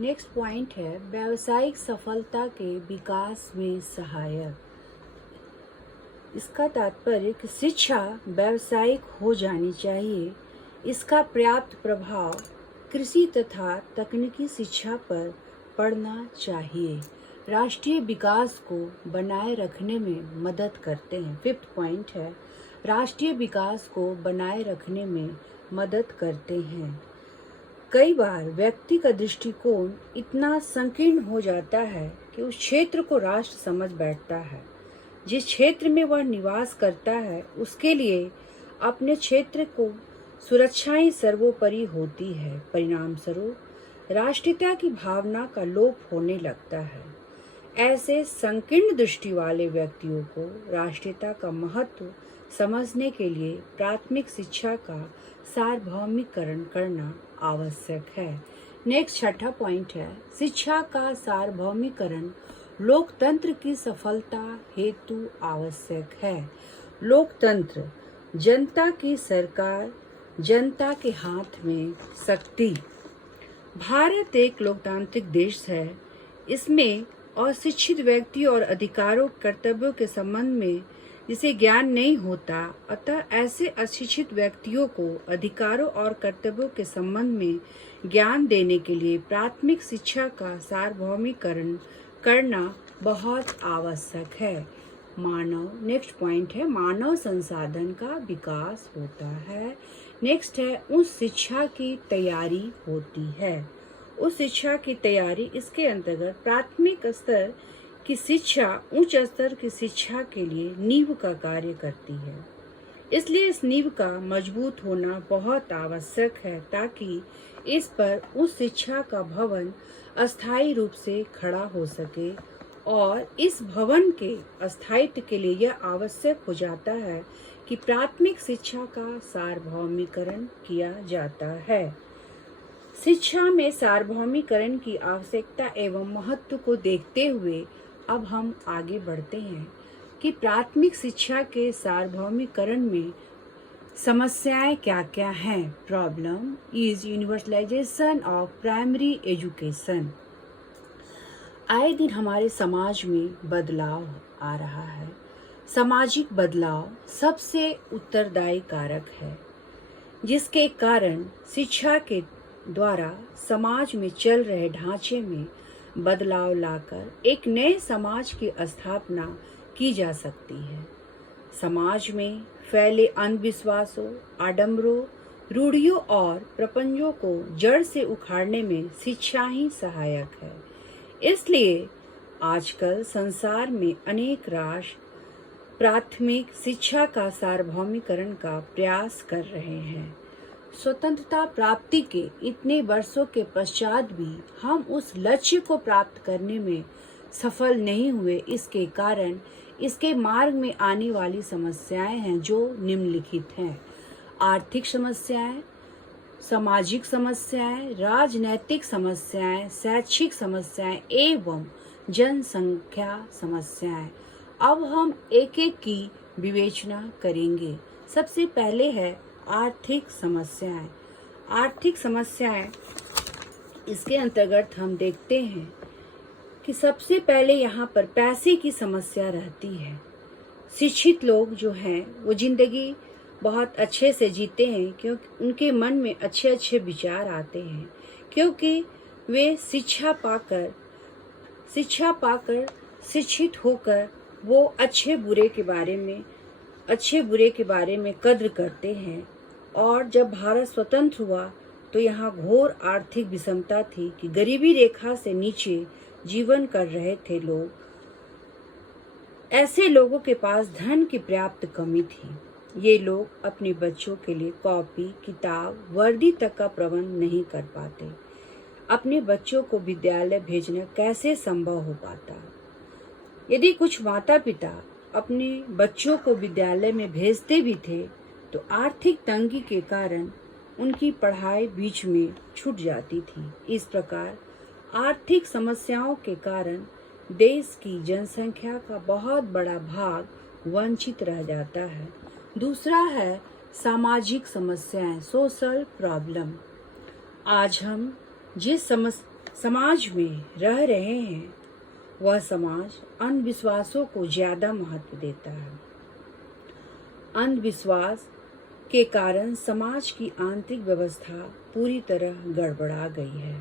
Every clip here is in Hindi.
नेक्स्ट पॉइंट है व्यावसायिक सफलता के विकास में सहायक। इसका तात्पर्य कि शिक्षा व्यावसायिक हो जानी चाहिए। इसका पर्याप्त प्रभाव कृषि तथा तकनीकी शिक्षा पर पड़ना चाहिए। राष्ट्रीय विकास को बनाए रखने में मदद करते हैं। फिफ्थ पॉइंट है राष्ट्रीय विकास को बनाए रखने में मदद करते हैं। कई बार व्यक्ति का दृष्टिकोण इतना संकीर्ण हो जाता है कि उस क्षेत्र को राष्ट्र समझ बैठता है। जिस क्षेत्र में वह निवास करता है उसके लिए अपने क्षेत्र को सुरक्षा ही सर्वोपरि होती है। परिणाम स्वरूप राष्ट्रीयता की भावना का लोप होने लगता है। ऐसे संकीर्ण दृष्टि वाले व्यक्तियों को राष्ट्रीयता का महत्व समझने के लिए प्राथमिक शिक्षा का सार्वभौमिकरण करना आवश्यक है। नेक्स्ट छठा पॉइंट है शिक्षा का सार्वभौमिकरण लोकतंत्र की सफलता हेतु आवश्यक है। लोकतंत्र जनता की सरकार, जनता के हाथ में शक्ति। भारत एक लोकतांत्रिक देश है। इसमें अशिक्षित व्यक्ति और अधिकारों कर्तव्यों के संबंध में जिसे ज्ञान नहीं होता, अतः ऐसे अशिक्षित व्यक्तियों को अधिकारों और कर्तव्यों के संबंध में ज्ञान देने के लिए प्राथमिक शिक्षा का सार्वभौमिकरण करना बहुत आवश्यक है। मानव नेक्स्ट पॉइंट है मानव संसाधन का विकास होता है। नेक्स्ट है उस शिक्षा की तैयारी होती है। उस शिक्षा की तैयारी इसके अंतर्गत प्राथमिक स्तर की शिक्षा उच्च स्तर की शिक्षा के लिए नींव का कार्य करती है। इसलिए इस नींव का मजबूत होना बहुत आवश्यक है ताकि इस पर उस शिक्षा का भवन अस्थायी रूप से खड़ा हो सके। और इस भवन के अस्थायित्व के लिए यह आवश्यक हो जाता है कि प्राथमिक शिक्षा का सार्वभौमिकरण किया जाता है। शिक्षा में सार्वभौमिकरण की आवश्यकता एवं महत्व को देखते हुए अब हम आगे बढ़ते हैं कि प्राथमिक शिक्षा के सार्वभौमिकरण में समस्याएं क्या क्या हैं। Problem is universalization of primary education. आए दिन हमारे समाज में बदलाव आ रहा है। सामाजिक बदलाव सबसे उत्तरदायी कारक है जिसके कारण शिक्षा के द्वारा समाज में चल रहे ढांचे में बदलाव लाकर एक नए समाज की स्थापना की जा सकती है। समाज में फैले अंधविश्वासों, आडंबरों, रूढ़ियों और प्रपंचों को जड़ से उखाड़ने में शिक्षा ही सहायक है। इसलिए आजकल संसार में अनेक राष्ट्र प्राथमिक शिक्षा का सार्वभौमिकरण का प्रयास कर रहे हैं। स्वतंत्रता प्राप्ति के इतने वर्षों के पश्चात भी हम उस लक्ष्य को प्राप्त करने में सफल नहीं हुए। इसके कारण इसके मार्ग में आने वाली समस्याएं हैं जो निम्नलिखित हैं। आर्थिक समस्याएं, सामाजिक समस्याएं, राजनैतिक समस्याएं, शैक्षिक समस्याएं एवं जनसंख्या समस्याएं। अब हम एक एक की विवेचना करेंगे। सबसे पहले है आर्थिक समस्याएं। आर्थिक समस्याएं इसके अंतर्गत हम देखते हैं कि सबसे पहले यहाँ पर पैसे की समस्या रहती है। शिक्षित लोग जो हैं वो जिंदगी बहुत अच्छे से जीते हैं क्योंकि उनके मन में अच्छे अच्छे विचार आते हैं, क्योंकि वे शिक्षा पाकर शिक्षित होकर वो अच्छे बुरे के बारे में कद्र करते हैं। और जब भारत स्वतंत्र हुआ तो यहाँ घोर आर्थिक विषमता थी कि गरीबी रेखा से नीचे जीवन कर रहे थे लोग। ऐसे लोगों के पास धन की पर्याप्त कमी थी। ये लोग अपने बच्चों के लिए कॉपी, किताब, वर्दी तक का प्रबंध नहीं कर पाते। अपने बच्चों को विद्यालय भेजना कैसे संभव हो पाता। यदि कुछ माता पिता अपने बच्चों को विद्यालय में भेजते भी थे तो आर्थिक तंगी के कारण उनकी पढ़ाई बीच में छूट जाती थी। इस प्रकार आर्थिक समस्याओं के कारण देश की जनसंख्या का बहुत बड़ा भाग वंचित रह जाता है। दूसरा है सामाजिक समस्याएं, सोशल प्रॉब्लम। आज हम जिस समाज में रह रहे हैं वह समाज अंधविश्वासों को ज्यादा महत्व देता है। अंधविश्वास के कारण समाज की आंतरिक व्यवस्था पूरी तरह गड़बड़ा गई है।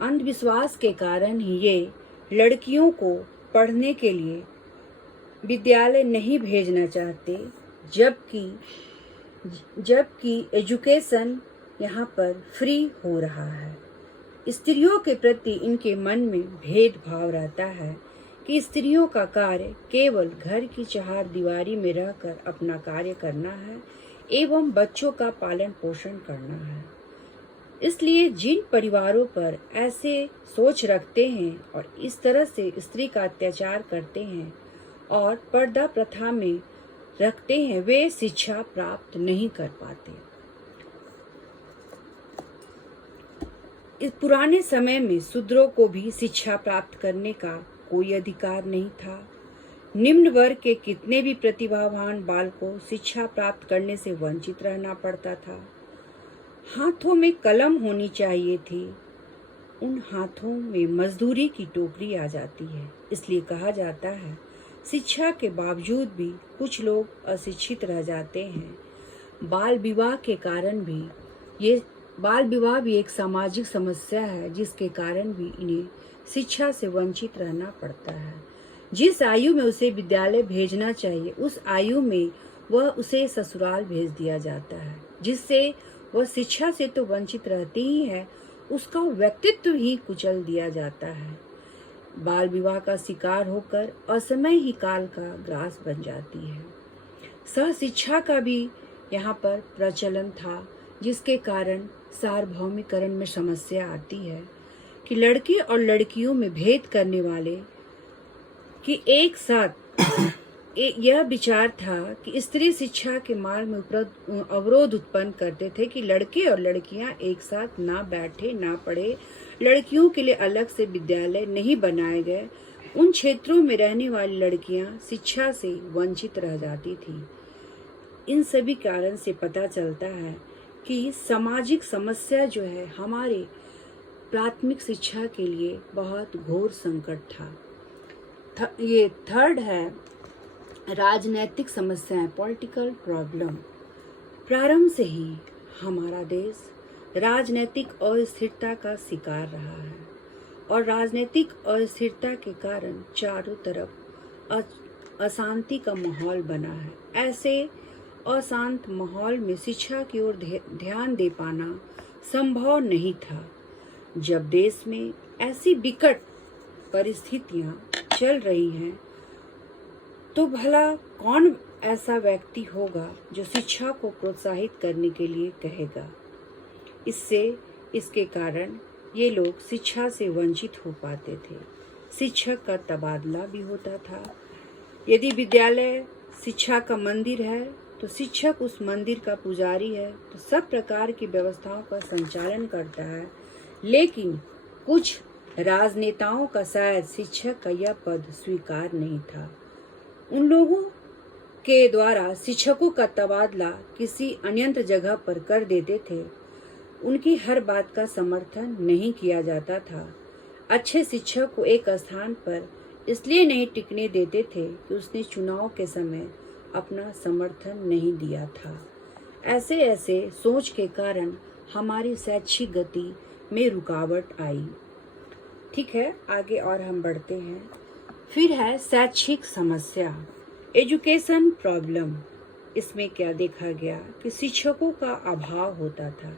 अंधविश्वास के कारण ही ये लड़कियों को पढ़ने के लिए विद्यालय नहीं भेजना चाहते, जबकि एजुकेशन यहाँ पर फ्री हो रहा है। स्त्रियों के प्रति इनके मन में भेदभाव रहता है कि स्त्रियों का कार्य केवल घर की चारदीवारी में रहकर अपना कार्य करना है एवं बच्चों का पालन पोषण करना है। इसलिए जिन परिवारों पर ऐसे सोच रखते हैं और इस तरह से स्त्री का अत्याचार करते हैं और पर्दा प्रथा में रखते हैं, वे शिक्षा प्राप्त नहीं कर पाते। इस पुराने समय में शूद्रों को भी शिक्षा प्राप्त करने का कोई अधिकार नहीं था। निम्न वर्ग के कितने भी प्रतिभावान बाल को शिक्षा प्राप्त करने से वंचित रहना पड़ता था। हाथों में कलम होनी चाहिए थी, उन हाथों में मजदूरी की टोकरी आ जाती है। इसलिए कहा जाता है शिक्षा के बावजूद भी कुछ लोग अशिक्षित रह जाते हैं। बाल विवाह के कारण भी बाल विवाह भी एक सामाजिक समस्या है, जिसके कारण भी इन्हें शिक्षा से वंचित रहना पड़ता है। जिस आयु में उसे विद्यालय भेजना चाहिए उस आयु में वह उसे ससुराल भेज दिया जाता है, जिससे वह शिक्षा से तो वंचित रहती ही है, उसका व्यक्तित्व ही कुचल दिया जाता है। बाल विवाह का शिकार होकर असमय ही काल का ग्रास बन जाती है। सह शिक्षा का भी यहाँ पर प्रचलन था, जिसके कारण सार्वभौमिकरण में समस्या आती है कि लड़के और लड़कियों में भेद करने वाले कि एक साथ यह विचार था कि स्त्री शिक्षा के मार्ग में अवरोध उत्पन्न करते थे कि लड़के और लड़कियां एक साथ ना बैठे ना पढ़े। लड़कियों के लिए अलग से विद्यालय नहीं बनाए गए। उन क्षेत्रों में रहने वाली लड़कियां शिक्षा से वंचित रह जाती थी। इन सभी कारण से पता चलता है कि सामाजिक समस्या जो है हमारे प्राथमिक शिक्षा के लिए बहुत घोर संकट था। ये थर्ड है राजनैतिक समस्याएं, पॉलिटिकल प्रॉब्लम। प्रारंभ से ही हमारा देश राजनैतिक अस्थिरता का शिकार रहा है और राजनीतिक अस्थिरता के कारण चारों तरफ अशांति का माहौल बना है। ऐसे अशांत माहौल में शिक्षा की ओर ध्यान दे पाना संभव नहीं था। जब देश में ऐसी विकट परिस्थितियां चल रही हैं, तो भला कौन ऐसा व्यक्ति होगा जो शिक्षा को प्रोत्साहित करने के लिए कहेगा। इसके कारण ये लोग शिक्षा से वंचित हो पाते थे। शिक्षक का तबादला भी होता था। यदि विद्यालय शिक्षा का मंदिर है तो शिक्षक उस मंदिर का पुजारी है, तो सब प्रकार की व्यवस्थाओं का संचालन करता है। लेकिन कुछ राजनेताओं का शायद शिक्षक का यह पद स्वीकार नहीं था। उन लोगों के द्वारा शिक्षकों का तबादला किसी अन्यत्र जगह पर कर देते थे। उनकी हर बात का समर्थन नहीं किया जाता था। अच्छे शिक्षक को एक स्थान पर इसलिए नहीं टिकने देते थे कि उसने चुनाव के समय अपना समर्थन नहीं दिया था। ऐसे सोच के कारण हमारी शैक्षिक गति में रुकावट आई। ठीक है, आगे और हम बढ़ते हैं। फिर है शैक्षिक समस्या, एजुकेशन प्रॉब्लम। इसमें क्या देखा गया कि शिक्षकों का अभाव होता था।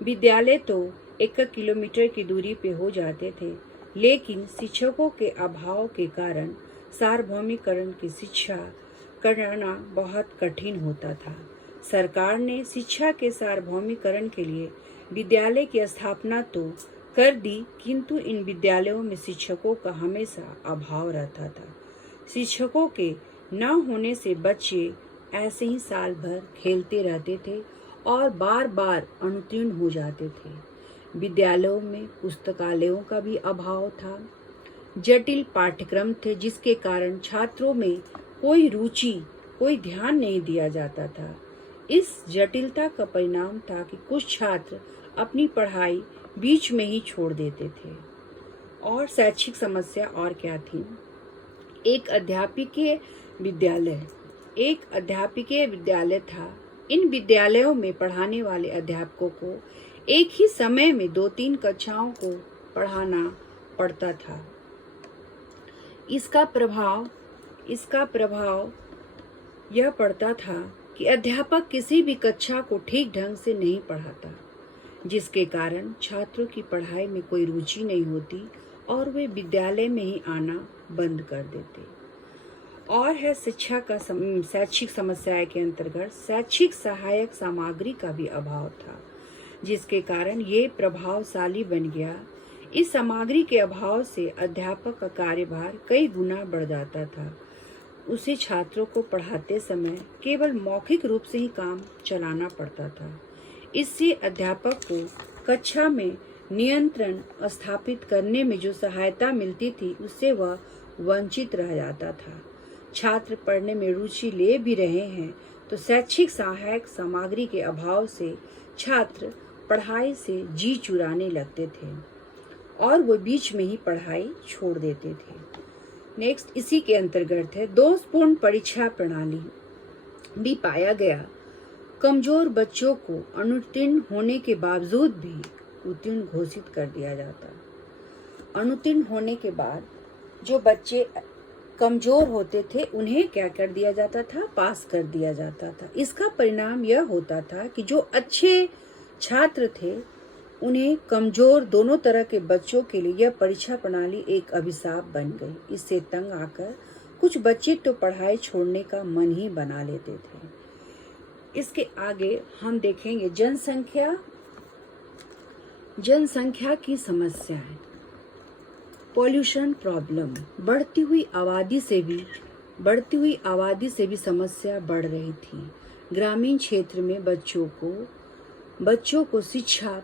विद्यालय तो 1 किलोमीटर की दूरी पे हो जाते थे, लेकिन शिक्षकों के अभाव के कारण सार्वभौमिकरण की शिक्षा कराना बहुत कठिन होता था। सरकार ने शिक्षा के सार्वभौमिकरण के लिए विद्यालय की स्थापना तो कर दी, किंतु इन विद्यालयों में शिक्षकों का हमेशा अभाव रहता था। शिक्षकों के न होने से बच्चे ऐसे ही साल भर खेलते रहते थे और बार बार अनुत्तीर्ण हो जाते थे। विद्यालयों में पुस्तकालयों का भी अभाव था। जटिल पाठ्यक्रम थे, जिसके कारण छात्रों में कोई रुचि, कोई ध्यान नहीं दिया जाता था। इस जटिलता का परिणाम था कि कुछ छात्र अपनी पढ़ाई बीच में ही छोड़ देते थे। और शैक्षिक समस्या और क्या थी? एक अध्यापकीय विद्यालय था। इन विद्यालयों में पढ़ाने वाले अध्यापकों को एक ही समय में 2-3 कक्षाओं को पढ़ाना पड़ता था। इसका प्रभाव यह पड़ता था कि अध्यापक किसी भी कक्षा को ठीक ढंग से नहीं पढ़ाता, जिसके कारण छात्रों की पढ़ाई में कोई रुचि नहीं होती और वे विद्यालय में ही आना बंद कर देते। और है शैक्षिक समस्याएं के अंतर्गत शैक्षिक सहायक सामग्री का भी अभाव था, जिसके कारण ये प्रभावशाली बन गया। इस सामग्री के अभाव से अध्यापक का कार्यभार कई गुना बढ़ जाता था। उसे छात्रों को पढ़ाते समय केवल मौखिक रूप से ही काम चलाना पड़ता था। इससे अध्यापक को कक्षा में नियंत्रण स्थापित करने में जो सहायता मिलती थी, उससे वह वंचित रह जाता था। छात्र पढ़ने में रुचि ले भी रहे हैं तो शैक्षिक सहायक सामग्री के अभाव से छात्र पढ़ाई से जी चुराने लगते थे और वो बीच में ही पढ़ाई छोड़ देते थे। नेक्स्ट, इसी के अंतर्गत है दोषपूर्ण परीक्षा प्रणाली भी पाया गया। कमजोर बच्चों को अनुत्तीर्ण होने के बावजूद भी उत्तीर्ण घोषित कर दिया जाता। अनुत्तीर्ण होने के बाद जो बच्चे कमजोर होते थे उन्हें क्या कर दिया जाता था? पास कर दिया जाता था। इसका परिणाम यह होता था कि जो अच्छे छात्र थे उन्हें कमजोर दोनों तरह के बच्चों के लिए यह परीक्षा प्रणाली एक अभिशाप बन गई। इससे तंग आकर कुछ बच्चे तो पढ़ाई छोड़ने का मन ही बना लेते थे। इसके आगे हम देखेंगे जनसंख्या की समस्याएं। पॉल्यूशन प्रॉब्लम, बढ़ती हुई आबादी से भी समस्या बढ़ रही थी। ग्रामीण क्षेत्र में बच्चों को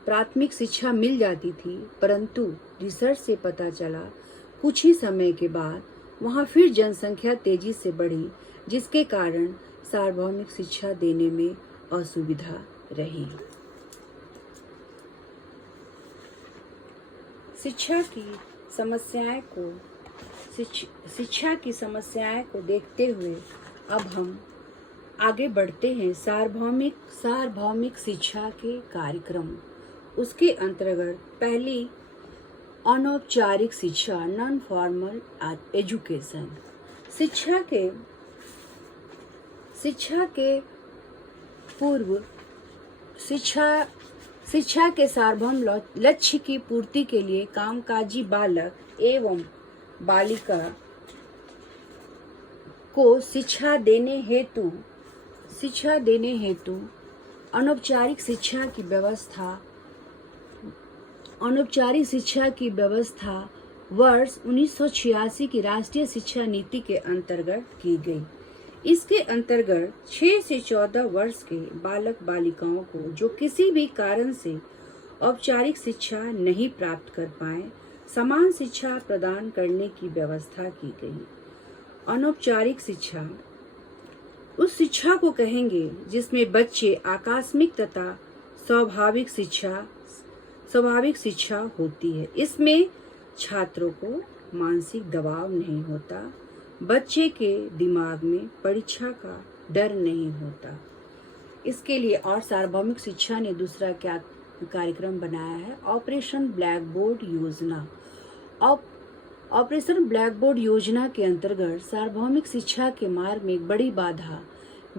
प्राथमिक शिक्षा मिल जाती थी, परंतु रिसर्च से पता चला कुछ ही समय के बाद वहां फिर जनसंख्या तेजी से बढ़ी, जिसके कारण सार्वभौमिक शिक्षा देने में असुविधा रही। शिक्षा की समस्याएं को देखते हुए अब हम आगे बढ़ते हैं सार्वभौमिक शिक्षा के कार्यक्रम। उसके अंतर्गत पहली अनौपचारिक शिक्षा, नॉन फॉर्मल एजुकेशन। शिक्षा के सार्वभौम लक्ष्य की पूर्ति के लिए कामकाजी बालक एवं बालिका को शिक्षा देने हेतु अनौपचारिक शिक्षा की व्यवस्था वर्ष 1986 की राष्ट्रीय शिक्षा नीति के अंतर्गत की गई। इसके अंतर्गत 6 से 14 वर्ष के बालक बालिकाओं को जो किसी भी कारण से औपचारिक शिक्षा नहीं प्राप्त कर पाए, समान शिक्षा प्रदान करने की व्यवस्था की गई। अनौपचारिक शिक्षा उस शिक्षा को कहेंगे जिसमें बच्चे आकस्मिक तथा स्वाभाविक शिक्षा होती है। इसमें छात्रों को मानसिक दबाव नहीं होता, बच्चे के दिमाग में परीक्षा का डर नहीं होता। इसके लिए और सार्वभौमिक शिक्षा ने दूसरा क्या कार्यक्रम बनाया है? ऑपरेशन ब्लैक बोर्ड योजना। ऑपरेशन ब्लैक बोर्ड योजना के अंतर्गत सार्वभौमिक शिक्षा के मार्ग में एक बड़ी बाधा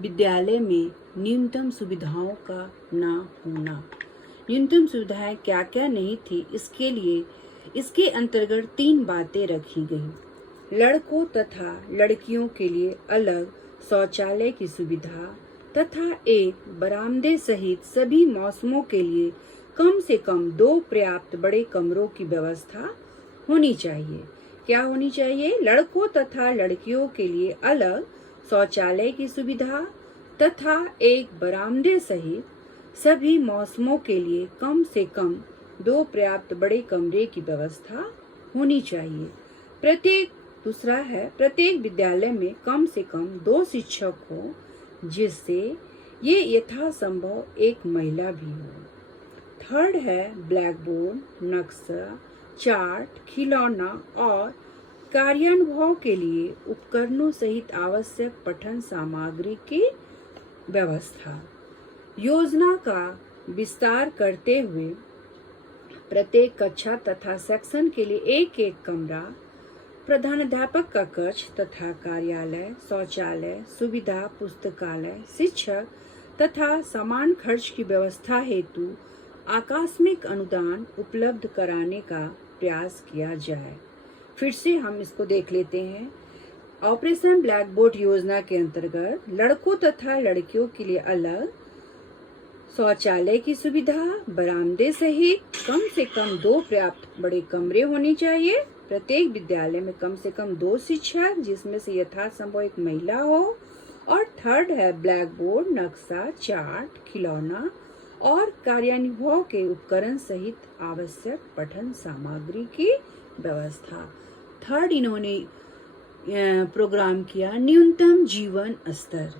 विद्यालय में न्यूनतम सुविधाओं का ना होना। न्यूनतम सुविधाएं क्या क्या नहीं थी, इसके अंतर्गत 3 बातें रखी गई। लड़कों तथा लड़कियों के लिए अलग शौचालय की सुविधा तथा एक बरामदे सहित सभी मौसमों के लिए कम से कम 2 पर्याप्त बड़े कमरों की व्यवस्था होनी चाहिए। क्या होनी चाहिए? लड़कों तथा लड़कियों के लिए अलग शौचालय की सुविधा तथा एक बरामदे सहित सभी मौसमों के लिए कम से कम 2 पर्याप्त बड़े कमरे की व्यवस्था होनी चाहिए। प्रत्येक विद्यालय में कम से कम 2 शिक्षक हो, जिससे ये यथासंभव एक महिला भी हो। थर्ड है ब्लैक बोर्ड, नक्शा, चार्ट, खिलौना और कार्यानुभव के लिए उपकरणों सहित आवश्यक पठन सामग्री की व्यवस्था। योजना का विस्तार करते हुए प्रत्येक कक्षा तथा सेक्शन के लिए एक एक कमरा, प्रधानाध्यापक का कक्ष तथा कार्यालय, शौचालय, सुविधा, पुस्तकालय, शिक्षक तथा सामान खर्च की व्यवस्था हेतु आकस्मिक अनुदान उपलब्ध कराने का प्रयास किया जाए। फिर से हम इसको देख लेते हैं। ऑपरेशन ब्लैक बोर्ड योजना के अंतर्गत लड़कों तथा लड़कियों के लिए अलग शौचालय की सुविधा, बरामदे सहित कम से कम 2 पर्याप्त बड़े कमरे होने चाहिए। प्रत्येक विद्यालय में कम से कम 2 शिक्षक, जिसमें से यथासंभव एक महिला हो। और थर्ड है ब्लैक बोर्ड, नक्शा, चार्ट, खिलौना और कार्यानुभव के उपकरण सहित आवश्यक पठन सामग्री की व्यवस्था। थर्ड इन्होंने प्रोग्राम किया न्यूनतम जीवन स्तर,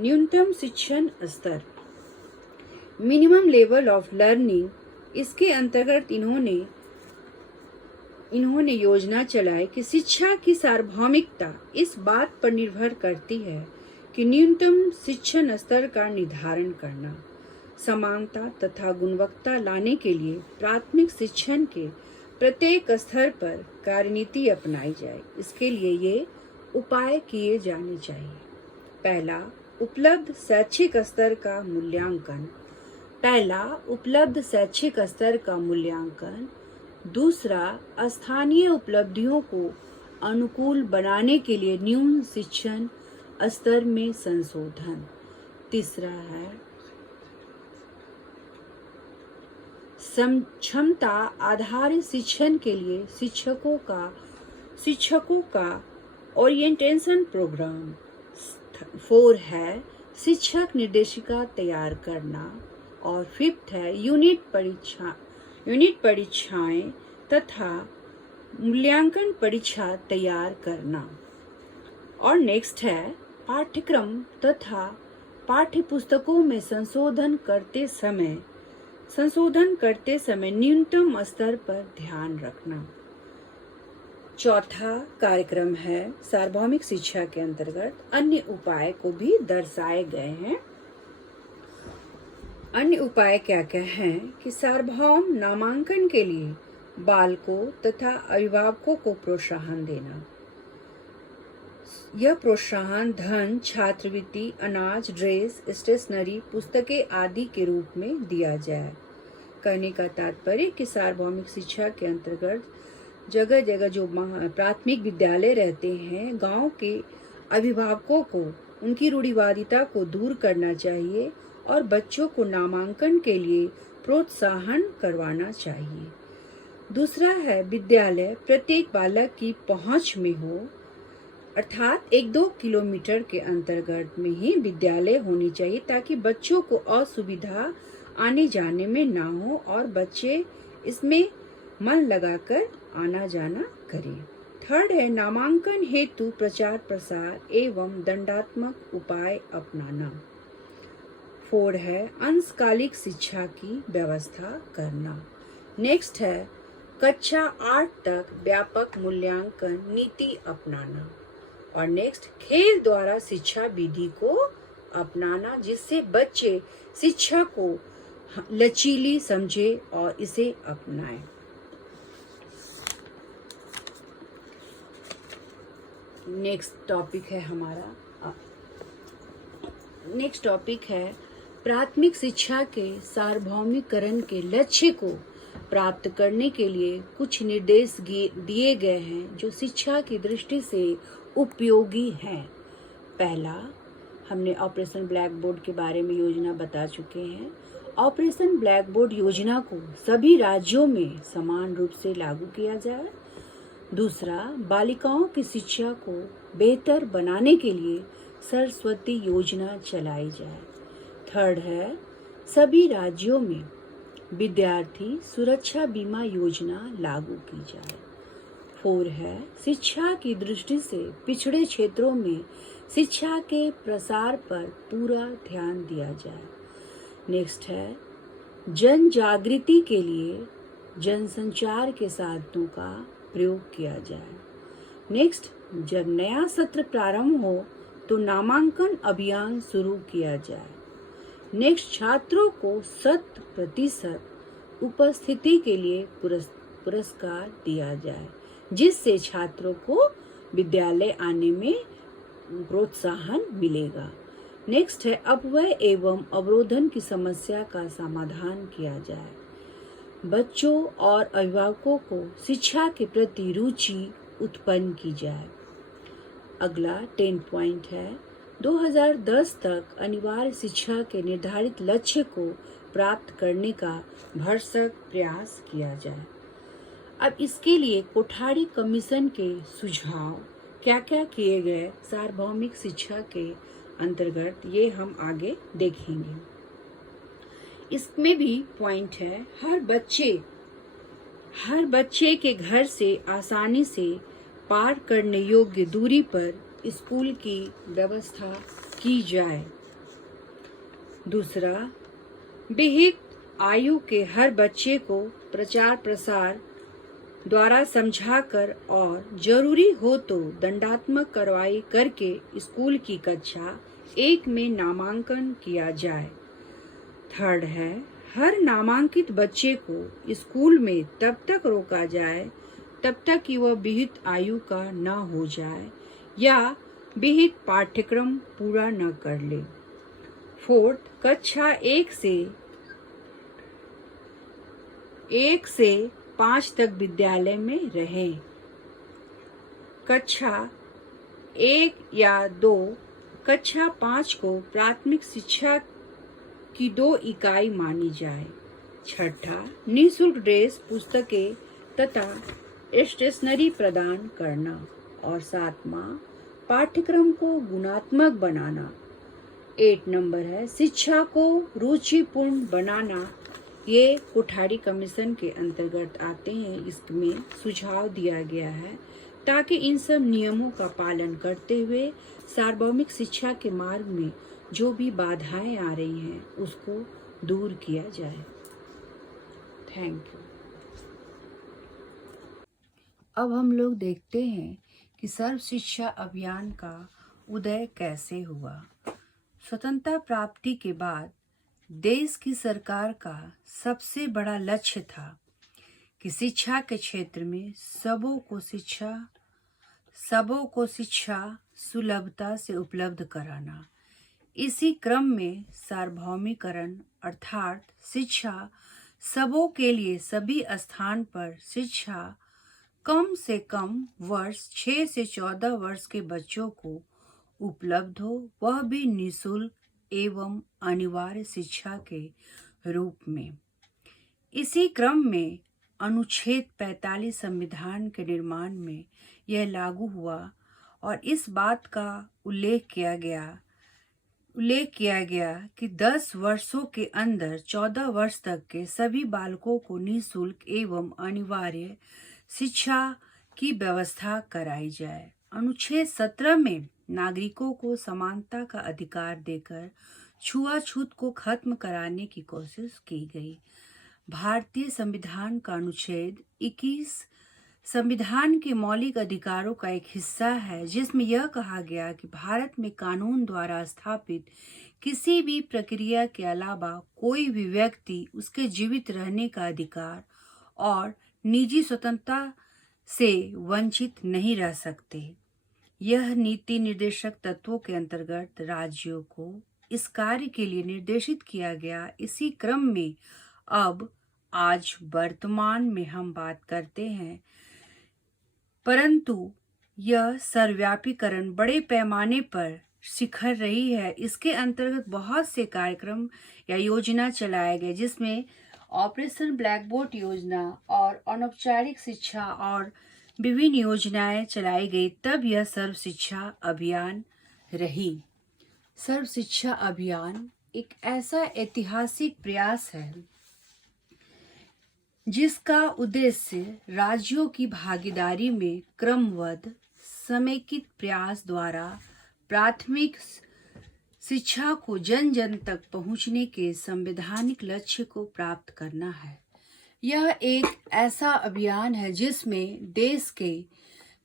न्यूनतम शिक्षण स्तर, मिनिमम लेवल ऑफ लर्निंग। इसके अंतर्गत इन्होंने योजना चलाई कि शिक्षा की सार्वभौमिकता इस बात पर निर्भर करती है कि नीति शिक्षण स्तर का निर्धारण करना, समानता तथा गुणवत्ता लाने के लिए प्राथमिक शिक्षण के प्रत्येक स्तर पर कार्यनीति अपनाई जाए। इसके लिए ये उपाय किए जाने चाहिए। पहला, उपलब्ध शैक्षिक स्तर का मूल्यांकन। दूसरा, स्थानीय उपलब्धियों को अनुकूल बनाने के लिए न्यून शिक्षण स्तर में संशोधन। तीसरा है क्षमता आधारित शिक्षण के लिए शिक्षकों का ओरिएंटेशन प्रोग्राम। 4 है शिक्षक निर्देशिका तैयार करना। और 5th है यूनिट परीक्षाएं तथा मूल्यांकन परीक्षा तैयार करना। और नेक्स्ट है पाठ्यक्रम तथा पाठ्य पुस्तकों में संशोधन करते समय न्यूनतम स्तर पर ध्यान रखना। चौथा कार्यक्रम है सार्वभौमिक शिक्षा के अंतर्गत अन्य उपाय को भी दर्शाए गए हैं। अन्य उपाय क्या क्या हैं कि सार्वभौम नामांकन के लिए बालकों तथा अभिभावकों को प्रोत्साहन देना। यह प्रोत्साहन धन, छात्रवृत्ति, अनाज, ड्रेस, स्टेशनरी, पुस्तकें आदि के रूप में दिया जाए। कहने का तात्पर्य कि सार्वभौमिक शिक्षा के अंतर्गत जगह जगह जो प्राथमिक विद्यालय रहते हैं, गांव के अभिभावकों को उनकी रूढ़िवादिता को दूर करना चाहिए और बच्चों को नामांकन के लिए प्रोत्साहन करवाना चाहिए। दूसरा है विद्यालय प्रत्येक बालक की पहुंच में हो, अर्थात 1-2 किलोमीटर के अंतर्गत में ही विद्यालय होनी चाहिए ताकि बच्चों को असुविधा आने जाने में ना हो और बच्चे इसमें मन लगाकर आना जाना करें। थर्ड है नामांकन हेतु प्रचार प्रसार एवं दंडात्मक उपाय अपनाना। 4 है अंशकालिक शिक्षा की व्यवस्था करना। नेक्स्ट है कक्षा 8 तक व्यापक मूल्यांकन नीति अपनाना। और नेक्स्ट खेल द्वारा शिक्षा विधि को अपनाना, जिससे बच्चे शिक्षा को लचीली समझे और इसे अपनाएं। नेक्स्ट टॉपिक है प्राथमिक शिक्षा के सार्वभौमिकरण के लक्ष्य को प्राप्त करने के लिए कुछ निर्देश दिए गए हैं जो शिक्षा की दृष्टि से उपयोगी हैं। पहला, हमने ऑपरेशन ब्लैक बोर्ड के बारे में योजना बता चुके हैं। ऑपरेशन ब्लैक बोर्ड योजना को सभी राज्यों में समान रूप से लागू किया जाए। दूसरा, बालिकाओं की शिक्षा को बेहतर बनाने के लिए सरस्वती योजना चलाई जाए। थर्ड है सभी राज्यों में विद्यार्थी सुरक्षा बीमा योजना लागू की जाए। 4 है शिक्षा की दृष्टि से पिछड़े क्षेत्रों में शिक्षा के प्रसार पर पूरा ध्यान दिया जाए। नेक्स्ट है जन जागृति के लिए जनसंचार के साधनों का प्रयोग किया जाए। नेक्स्ट, जब नया सत्र प्रारंभ हो तो नामांकन अभियान शुरू किया जाए। नेक्स्ट, छात्रों को 100% उपस्थिति के लिए पुरस्कार दिया जाए, जिससे छात्रों को विद्यालय आने में प्रोत्साहन मिलेगा। नेक्स्ट है, अपव्यय एवं अवरोधन की समस्या का समाधान किया जाए। बच्चों और अभिभावकों को शिक्षा के प्रति रुचि उत्पन्न की जाए। अगला 10 पॉइंट है, 2010 तक अनिवार्य शिक्षा के निर्धारित लक्ष्य को प्राप्त करने का भरसक प्रयास किया जाए। अब इसके लिए कोठारी कमीशन के सुझाव क्या क्या किए गए सार्वभौमिक शिक्षा के अंतर्गत, ये हम आगे देखेंगे। इसमें भी पॉइंट है, हर बच्चे के घर से आसानी से पार करने योग्य दूरी पर स्कूल की व्यवस्था की जाए। दूसरा, विहित आयु के हर बच्चे को प्रचार प्रसार द्वारा समझाकर और जरूरी हो तो दंडात्मक कार्रवाई करके स्कूल की कक्षा 1 में नामांकन किया जाए। थर्ड है, हर नामांकित बच्चे को स्कूल में तब तक रोका जाए तब तक कि वह विहित आयु का न हो जाए या विहित पाठ्यक्रम पूरा न कर ले। फोर्थ, कक्षा 1 से 5 तक विद्यालय में रहे। कक्षा 1 या 2, कक्षा 5 को प्राथमिक शिक्षा की 2 इकाई मानी जाए। छठा, निःशुल्क ड्रेस, पुस्तकें तथा स्टेशनरी प्रदान करना। और 7वां, पाठ्यक्रम को गुणात्मक बनाना। 8 नंबर है, शिक्षा को रुचिपूर्ण बनाना। ये कोठारी कमीशन के अंतर्गत आते हैं। इसमें सुझाव दिया गया है ताकि इन सब नियमों का पालन करते हुए सार्वभौमिक शिक्षा के मार्ग में जो भी बाधाएं आ रही हैं उसको दूर किया जाए। Thank you. अब हम लोग देखते हैं कि सर्व शिक्षा अभियान का उदय कैसे हुआ। स्वतंत्रता प्राप्ति के बाद देश की सरकार का सबसे बड़ा लक्ष्य था कि शिक्षा के क्षेत्र में सबों को शिक्षा सुलभता से उपलब्ध कराना। इसी क्रम में सार्वभौमिकरण अर्थात शिक्षा सबों के लिए सभी स्थान पर शिक्षा कम से कम वर्ष 6 से 14 वर्ष के बच्चों को उपलब्ध हो, वह भी निःशुल्क एवं अनिवार्य शिक्षा के रूप में। इसी क्रम में अनुच्छेद 45 संविधान के निर्माण में यह लागू हुआ और इस बात का उल्लेख किया गया कि 10 वर्षों के अंदर 14 वर्ष तक के सभी बालकों को निःशुल्क एवं अनिवार्य शिक्षा की व्यवस्था कराई जाए। अनुच्छेद 17 में नागरिकों को समानता का अधिकार देकर छुआछूत को खत्म कराने की कोशिश की गई। भारतीय संविधान का अनुच्छेद 21 संविधान के मौलिक अधिकारों का एक हिस्सा है, जिसमें यह कहा गया कि भारत में कानून द्वारा स्थापित किसी भी प्रक्रिया के अलावा कोई भी व्यक्ति उसके जीवित रहने का अधिकार और निजी स्वतंत्रता से वंचित नहीं रह सकते। यह नीति निर्देशक तत्वों के अंतर्गत राज्यों को इस कार्य के लिए निर्देशित किया गया। इसी क्रम में अब आज वर्तमान में हम बात करते हैं, परंतु यह सर्वव्यापीकरण बड़े पैमाने पर शिखर रही है। इसके अंतर्गत बहुत से कार्यक्रम या योजना चलाए गए, जिसमें ऑपरेशन ब्लैक बोर्ड योजना और अनौपचारिक शिक्षा और विभिन्न योजनाएं चलाई गई। तब यह सर्व शिक्षा अभियान रही। सर्व शिक्षा अभियान एक ऐसा ऐतिहासिक प्रयास है जिसका उद्देश्य राज्यों की भागीदारी में क्रमबद्ध समेकित प्रयास द्वारा प्राथमिक शिक्षा को जन जन तक पहुंचने के संवैधानिक लक्ष्य को प्राप्त करना है। यह एक ऐसा अभियान है जिसमें देश के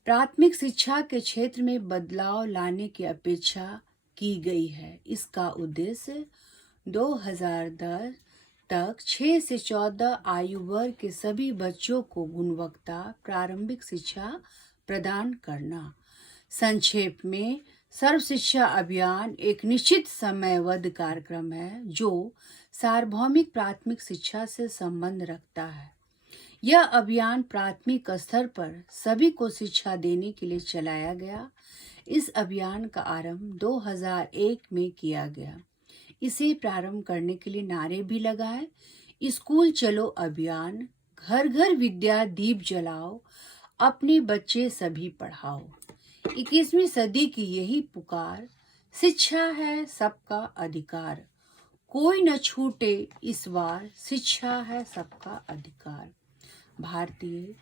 प्राथमिक शिक्षा के क्षेत्र में बदलाव लाने की अपेक्षा की गई है। इसका उद्देश्य 2010 तक 6 से 14 आयु वर्ग के सभी बच्चों को गुणवत्ता प्रारंभिक शिक्षा प्रदान करना। संक्षेप में, सर्व शिक्षा अभियान एक निश्चित समयबद्ध कार्यक्रम है जो सार्वभौमिक प्राथमिक शिक्षा से संबंध रखता है। यह अभियान प्राथमिक स्तर पर सभी को शिक्षा देने के लिए चलाया गया। इस अभियान का आरंभ 2001 में किया गया। इसे प्रारंभ करने के लिए नारे भी लगाए, स्कूल चलो अभियान, घर घर विद्या दीप जलाओ, अपने बच्चे सभी पढ़ाओ। 21वीं सदी की यही पुकार, शिक्षा है सबका अधिकार, कोई न छूटे इस बार, शिक्षा है सबका अधिकार। भारतीय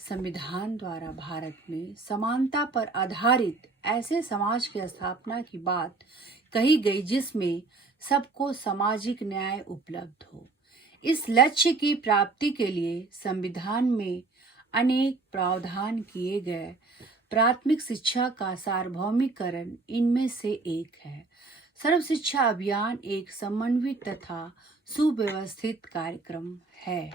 संविधान द्वारा भारत में समानता पर आधारित ऐसे समाज की स्थापना की बात कही गई जिसमें सबको सामाजिक न्याय उपलब्ध हो। इस लक्ष्य की प्राप्ति के लिए संविधान में अनेक प्रावधान किए गए। प्राथमिक शिक्षा का सार्वभौमिकरण इनमें से एक है। सर्व शिक्षा अभियान एक समन्वित तथा सुव्यवस्थित कार्यक्रम है।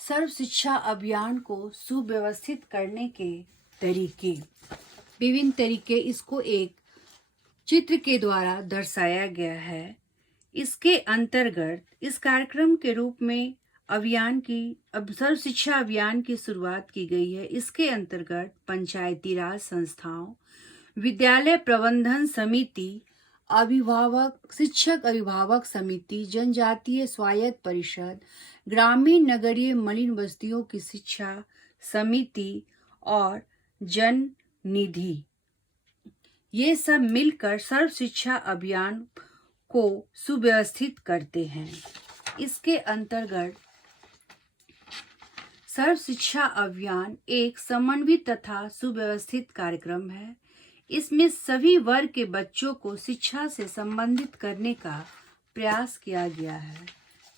सर्व शिक्षा अभियान को सुव्यवस्थित करने के तरीके, विभिन्न तरीके इसको एक चित्र के द्वारा दर्शाया गया है। इसके अंतर्गत इस कार्यक्रम के रूप में सर्व शिक्षा अभियान की शुरुआत की गई है। इसके अंतर्गत पंचायती राज संस्थाओं, विद्यालय प्रबंधन समिति, शिक्षक अभिभावक समिति, जनजातीय स्वायत्त परिषद, ग्रामीण नगरीय मलिन बस्तियों की शिक्षा समिति और जन निधि, ये सब मिलकर सर्व शिक्षा अभियान को सुव्यवस्थित करते हैं। इसके अंतर्गत सर्व शिक्षा अभियान एक समन्वित तथा सुव्यवस्थित कार्यक्रम है। इसमें सभी वर्ग के बच्चों को शिक्षा से संबंधित करने का प्रयास किया गया है।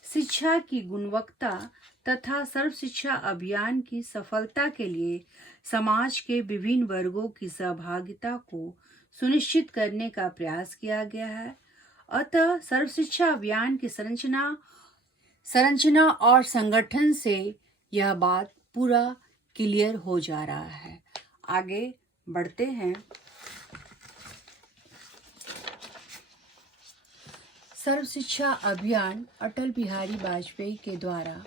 शिक्षा की गुणवत्ता तथा सर्व शिक्षा अभियान की सफलता के लिए समाज के विभिन्न वर्गों की सहभागिता को सुनिश्चित करने का प्रयास किया गया है। अतः सर्व शिक्षा अभियान की संरचना और संगठन से यह बात पूरा क्लियर हो जा रहा है। आगे बढ़ते हैं। सर्व शिक्षा अभियान अटल बिहारी वाजपेयी के द्वारा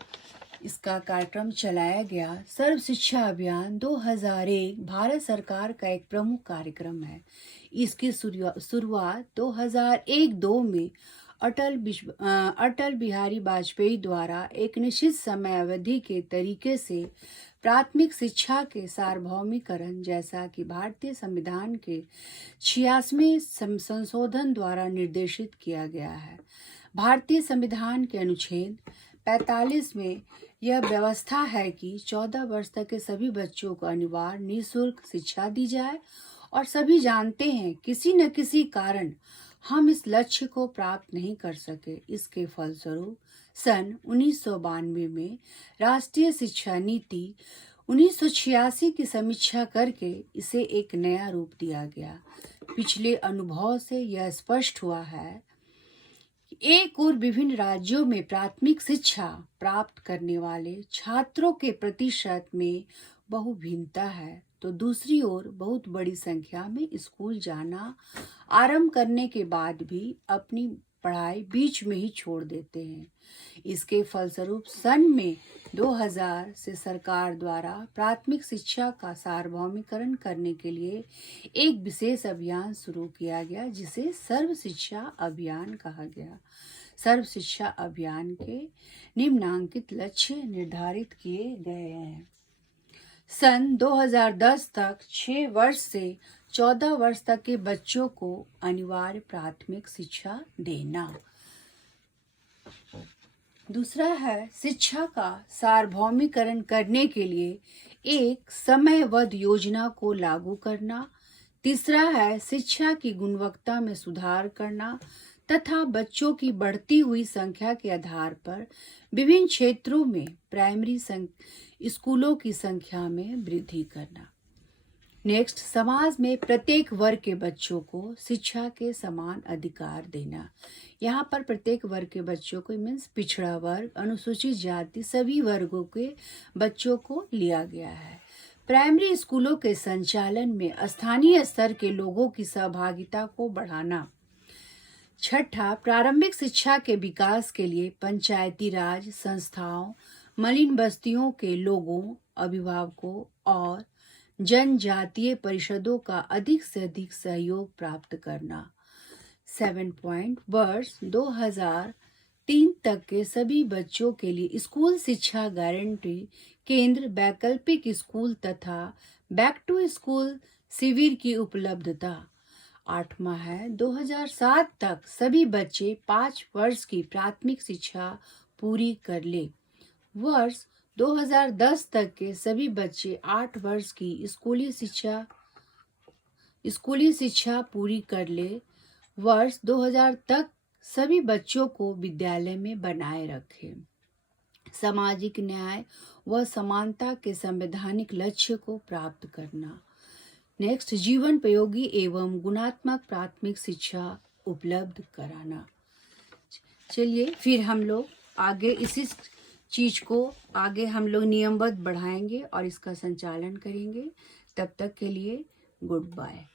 इसका कार्यक्रम चलाया गया। सर्व शिक्षा अभियान 2001 भारत सरकार का एक प्रमुख कार्यक्रम है। इसकी शुरुआत 2001-2 में अटल बिहारी वाजपेयी द्वारा एक निश्चित समय अवधि के तरीके से प्राथमिक शिक्षा के सार्वभौमिकरण, जैसा कि भारतीय संविधान के 86वें संशोधन द्वारा निर्देशित किया गया है। भारतीय संविधान के अनुच्छेद 45 में यह व्यवस्था है कि 14 वर्ष तक के सभी बच्चों को अनिवार्य निःशुल्क शिक्षा दी जाए, और सभी जानते हैं किसी न किसी कारण हम इस लक्ष्य को प्राप्त नहीं कर सके। इसके फलस्वरूप सन 1992 में राष्ट्रीय शिक्षा नीति 1986 की समीक्षा करके इसे एक नया रूप दिया गया। पिछले अनुभव से यह स्पष्ट हुआ है कि एक और विभिन्न राज्यों में प्राथमिक शिक्षा प्राप्त करने वाले छात्रों के प्रतिशत में बहुभिन्नता है, तो दूसरी ओर बहुत बड़ी संख्या में स्कूल जाना आरंभ करने के बाद भी अपनी पढ़ाई बीच में ही छोड़ देते हैं। इसके फलस्वरूप सन में 2000 से सरकार द्वारा प्राथमिक शिक्षा का सार्वभौमिकरण करने के लिए एक विशेष अभियान शुरू किया गया, जिसे सर्व शिक्षा अभियान कहा गया। सर्व शिक्षा अभियान के निम्नांकित लक्ष्य निर्धारित किए गए हैं। सन 2010 तक 6 वर्ष से 14 वर्ष तक के बच्चों को अनिवार्य प्राथमिक शिक्षा देना। दूसरा है शिक्षा का सार्वभौमिकरण करने के लिए एक समयबद्ध योजना को लागू करना। तीसरा है शिक्षा की गुणवत्ता में सुधार करना तथा बच्चों की बढ़ती हुई संख्या के आधार पर विभिन्न क्षेत्रों में प्राइमरी स्कूलों की संख्या में वृद्धि करना। नेक्स्ट, समाज में प्रत्येक वर्ग के बच्चों को शिक्षा के समान अधिकार देना। यहाँ पर प्रत्येक वर्ग के बच्चों को मीन्स पिछड़ा वर्ग, अनुसूचित जाति, सभी वर्गों के बच्चों को लिया गया है। प्राइमरी स्कूलों के संचालन में स्थानीय स्तर के लोगों की सहभागिता को बढ़ाना। छठा, प्रारंभिक शिक्षा के विकास के लिए पंचायती राज संस्थाओं, मलिन बस्तियों के लोगों, अभिभावकों और जनजातीय परिषदों का अधिक से अधिक सहयोग प्राप्त करना। 7 पॉइंट, वर्ष 2003 तक के सभी बच्चों के लिए स्कूल शिक्षा गारंटी केंद्र, वैकल्पिक स्कूल तथा बैक टू स्कूल शिविर की उपलब्धता। 8वां है 2007 तक सभी बच्चे 5 वर्ष की प्राथमिक शिक्षा पूरी कर ले। वर्ष 2010 तक के सभी बच्चे 8 वर्ष की स्कूली शिक्षा पूरी कर ले। वर्ष 2000 तक सभी बच्चों को विद्यालय में बनाए रखे। सामाजिक न्याय व समानता के संवैधानिक लक्ष्य को प्राप्त करना। नेक्स्ट, जीवनोपयोगी एवं गुणात्मक प्राथमिक शिक्षा उपलब्ध कराना। चलिए फिर हम लोग आगे इसी चीज को आगे हम लोग नियमबद्ध बढ़ाएंगे और इसका संचालन करेंगे। तब तक के लिए गुड बाय।